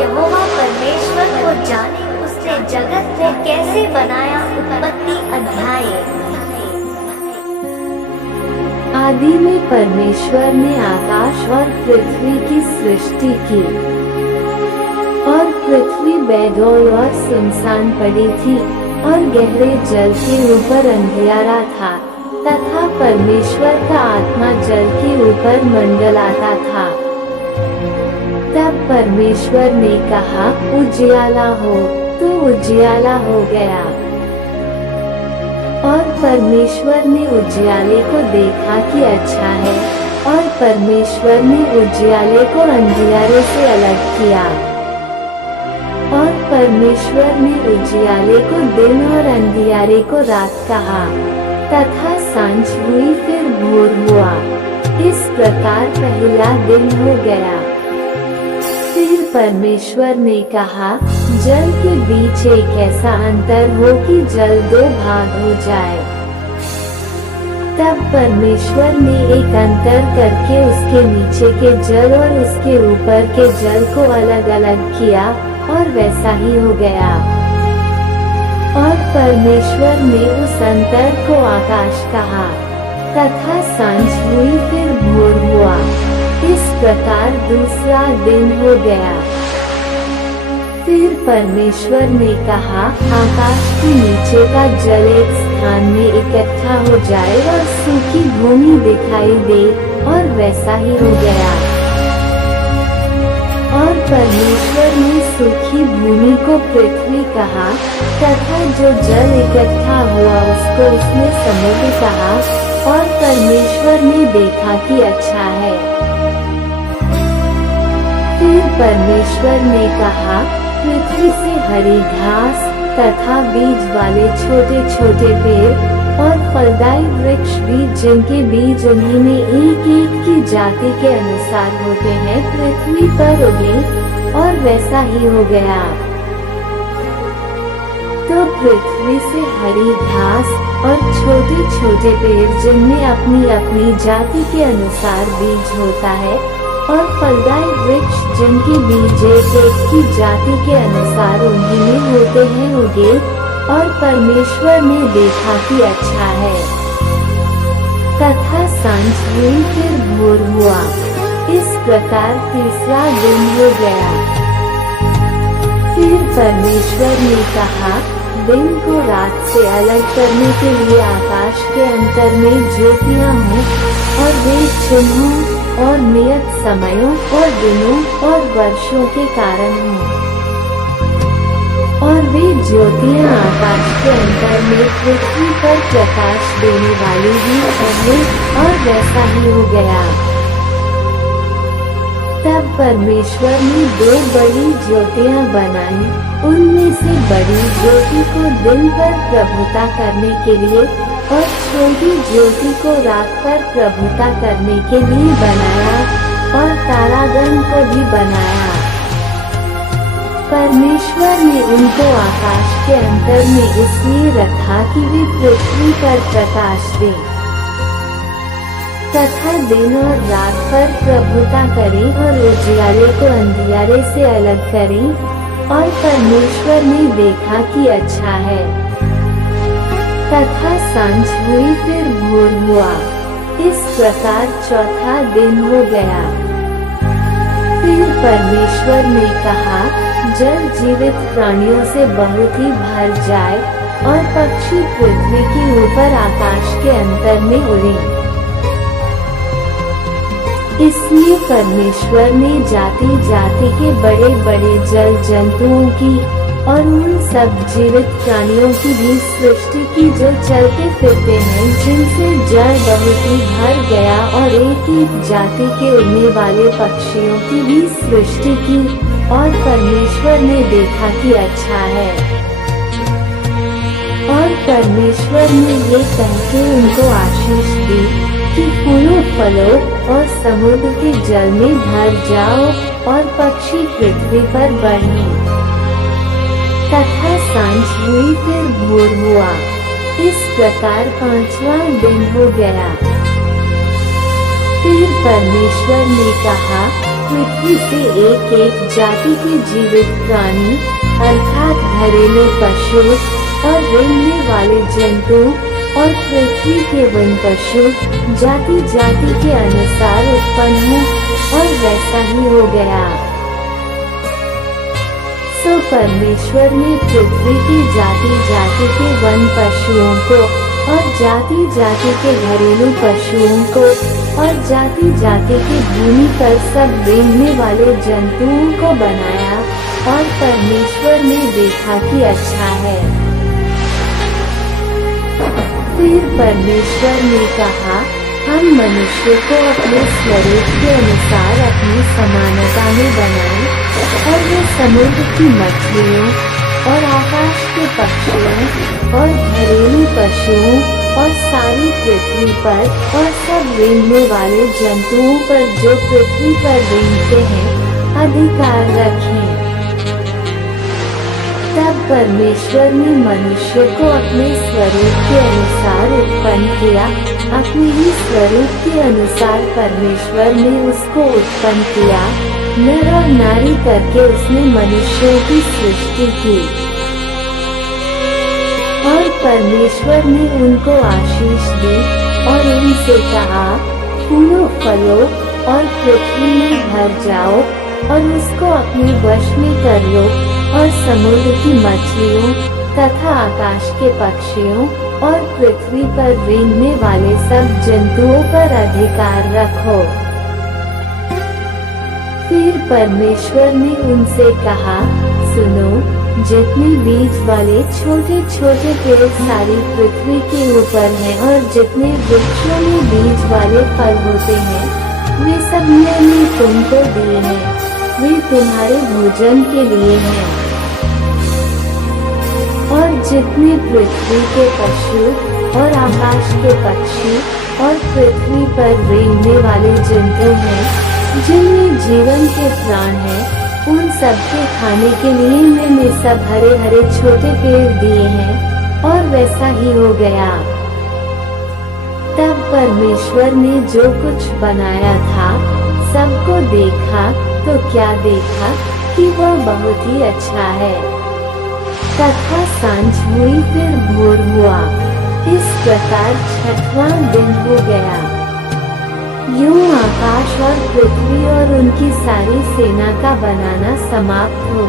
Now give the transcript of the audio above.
यहोवा परमेश्वर को जाने उसने जगत को कैसे बनाया। उत्पत्ति अध्याय। आदि में परमेश्वर ने आकाश और पृथ्वी की सृष्टि की, और पृथ्वी बेडौल और सुनसान पड़ी थी, और गहरे जल के ऊपर अंधियारा था, तथा परमेश्वर का आत्मा जल के ऊपर मंडलाता था। तब परमेश्वर ने कहा, उजियाला हो, तो उजियाला हो गया। और परमेश्वर ने उजियाले को देखा कि अच्छा है, और परमेश्वर ने उजियाले को अंधियारे से अलग किया। और परमेश्वर ने उजियाले को दिन और अंधियारे को रात कहा, तथा सांझ हुई फिर भोर हुआ। इस प्रकार पहला दिन हो गया। फिर परमेश्वर ने कहा, जल के बीच एक ऐसा अंतर हो कि जल दो भाग हो जाए। तब परमेश्वर ने एक अंतर करके उसके नीचे के जल और उसके ऊपर के जल को अलग अलग किया, और वैसा ही हो गया। और परमेश्वर ने उस अंतर को आकाश कहा, तथा सांझ हुई फिर भोर हुआ। इस प्रकार दूसरा दिन हो गया। फिर परमेश्वर ने कहा, आकाश के नीचे का जल एक स्थान में इकट्ठा हो जाए और सूखी भूमि दिखाई दे, और वैसा ही हो गया। और परमेश्वर ने सूखी भूमि को पृथ्वी कहा, तथा जो जल इकट्ठा हुआ उसको उसने समुद्र कहा। और परमेश्वर ने देखा कि अच्छा है। फिर परमेश्वर ने कहा, पृथ्वी से हरी घास तथा बीज वाले छोटे छोटे पेड़ और फलदायी वृक्ष भी, जिनके बीज उन्हीं में एक एक की जाति के अनुसार होते हैं, पृथ्वी पर उगे, और वैसा ही हो गया। तो पृथ्वी से हरी घास और छोटे छोटे पेड़, जिनमें अपनी अपनी जाति के अनुसार बीज होता है, और फलदायी वृक्ष, जिनके बीज एक एक की जाति के अनुसार उन्हीं में होते हैं, उगे। और परमेश्वर ने देखा कि अच्छा है। तथा सांझ हुई फिर भोर हुआ। इस प्रकार तीसरा दिन हो गया। फिर परमेश्वर ने कहा, दिन को रात से अलग करने के लिए आकाश के अंतर में ज्योतियां हों, और वे चिन्हों और नियत समयों और दिनों और वर्षों के कारण हों। और वे ज्योतियां आकाश के अंतर में पृथ्वी पर प्रकाश देने वाली ही रहे, और वैसा ही हो गया। तब परमेश्वर ने दो बड़ी ज्योतियां बनाई। उनमें से बड़ी ज्योति को दिन पर प्रभुता करने के लिए, और छोटी ज्योति को रात पर प्रभुता करने के लिए बनाया, और तारागण को भी बनाया। परमेश्वर ने उनको आकाश के अंतर में इसलिए रखा कि वे पृथ्वी पर प्रकाश दें, तथा दिन और रात पर प्रभुता करें, और उजियाले को अंधियारे से अलग करें। और परमेश्वर ने देखा कि अच्छा है। तथा सांझ हुई फिर भोर हुआ। इस प्रकार चौथा दिन हो गया। फिर परमेश्वर ने कहा, जल जीवित प्राणियों से बहुत ही भर जाए, और पक्षी पृथ्वी के ऊपर आकाश के अंतर में उड़े। इसलिए परमेश्वर ने जाति जाति के बड़े बड़े जल जंतुओं की और उन सब जीवित प्राणियों की भी सृष्टि की, जो चलते फिरते हैं, जिनसे जल बहुत ही भर गया, और एक एक जाति के उड़ने वाले पक्षियों की भी सृष्टि की। और परमेश्वर ने देखा कि अच्छा है। और परमेश्वर ने ये कहके उनको आशीष दी कि फूलों फलों और समुद्र के जल में भर जाओ, और पक्षी पृथ्वी पर बढ़े। तथा सांझ हुई फिर भोर हुआ। इस प्रकार पांचवा दिन हो गया। फिर परमेश्वर ने कहा, पृथ्वी से एक एक जाति के जीवित प्राणी अर्थात घरेलू पशु और रेंगने वाले जंतु और पृथ्वी के वन पशु जाति जाति के अनुसार उत्पन्न हो और वैसा ही हो गया। सो परमेश्वर ने पृथ्वी की जाति जाति के वन पशुओं को और जाति जाति के घरेलू पशुओं को और जाति जाति के भूमि पर सब रेंगने वाले जंतुओं को बनाया और परमेश्वर ने देखा कि अच्छा है। फिर परमेश्वर ने कहा, हम मनुष्य को अपने स्वरूप के अनुसार अपनी समानता में बनाएं और वे समुद्र की मछलियों और आकाश के पक्षियों और घरेलू पशुओं और सारी पृथ्वी पर और सब रेंगने वाले जंतुओं पर जो पृथ्वी पर रेंगते हैं अधिकार रखें। तब परमेश्वर ने मनुष्य को अपने स्वरूप के अनुसार उत्पन्न किया, अपने ही स्वरूप के अनुसार परमेश्वर ने उसको उत्पन्न किया, नर और नारी करके उसने मनुष्यों की सृष्टि की। और परमेश्वर ने उनको आशीष दी और उनसे कहा, फूलो फलो और पृथ्वी में भर जाओ और उसको अपने वश में कर लो और समुद्र की मछलियों तथा आकाश के पक्षियों और पृथ्वी पर रेंगने वाले सब जंतुओं पर अधिकार रखो। फिर परमेश्वर ने उनसे कहा, सुनो, जितने बीज वाले छोटे छोटे पेड़ सारी पृथ्वी के ऊपर हैं और जितने वृक्षों में बीज वाले फल होते हैं वे सब मैंने तुमको दिए हैं, वे तुम्हारे भोजन के लिए हैं। और जितने पृथ्वी के पशु और आकाश के पक्षी और पृथ्वी पर रेंगने वाले जंतु हैं जिनमें जीवन के प्राण हैं, उन सब के खाने के लिए मैंने सब हरे हरे छोटे पेड़ दिए हैं और वैसा ही हो गया। तब परमेश्वर ने जो कुछ बनाया था सबको देखा तो क्या देखा कि वह बहुत ही अच्छा है। तथा सांझ हुई फिर भोर हुआ, इस प्रकार छठवां दिन हो गया। यूं आकाश और पृथ्वी और उनकी सारी सेना का बनाना समाप्त हो